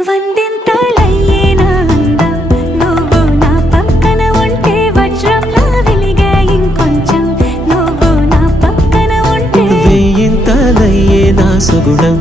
వందింతలయ్యేనా అందం నువ్వు నా పక్కన ఉంటే వజ్రంలా వెలిగే ఇంకొంచెం నువ్వు నా పక్కన ఉంటే వేయింతలయ్యేనా సుగుణం